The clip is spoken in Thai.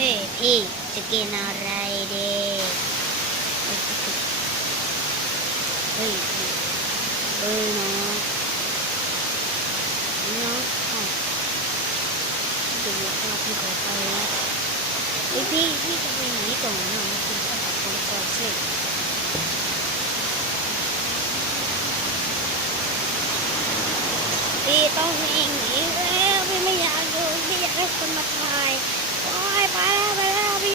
เฮ้ยพี่จะกินอะไรเดีเฮ้ยเฮ้ยน้องน้องค่ะเดี๋ยวเราพี่ขอไปนะเฮ้ยพี่จะไปหนีก่อนนะมากินข้าวผัดของก่อนสิพี่ต้องหนีแล้วพี่ไม่อยากดูพี่อยากให้คนมาถ่ายโอ้ยไปแล้วพี่